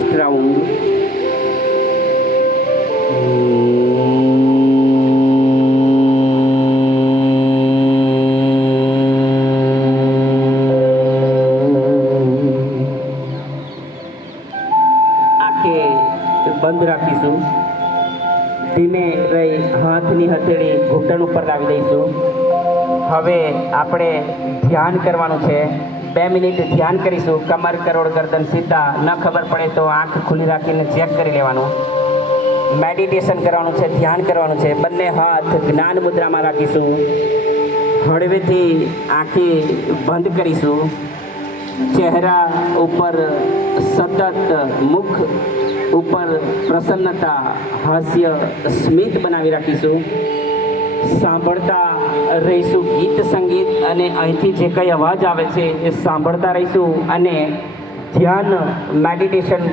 Round આંખે બંધ રાખીશું. ધીમે રહી હાથની હથેળી ઘૂંટણ ઉપર લાવી દઈશું. હવે આપણે ધ્યાન કરવાનું છે. બે મિનિટ ધ્યાન કરીશું. કમર, કરોડ, ગરદન સીધા. ન ખબર પડે તો આંખ ખુલ્લી રાખીને ચેક કરી લેવાનું. મેડિટેશન કરવાનું છે, ધ્યાન કરવાનું છે. બંને હાથ જ્ઞાન મુદ્રામાં રાખીશું. હળવેથી આંખી બંધ કરીશું. ચહેરા ઉપર સતત મુખ ઉપર પ્રસન્નતા હાસ્ય સ્મિત બનાવી રાખીશું. સાંભળતા રહીશું ગીત સંગીત અને અહીંથી જે કંઈ અવાજ આવે છે એ સાંભળતા રહીશું અને ધ્યાન મેડિટેશન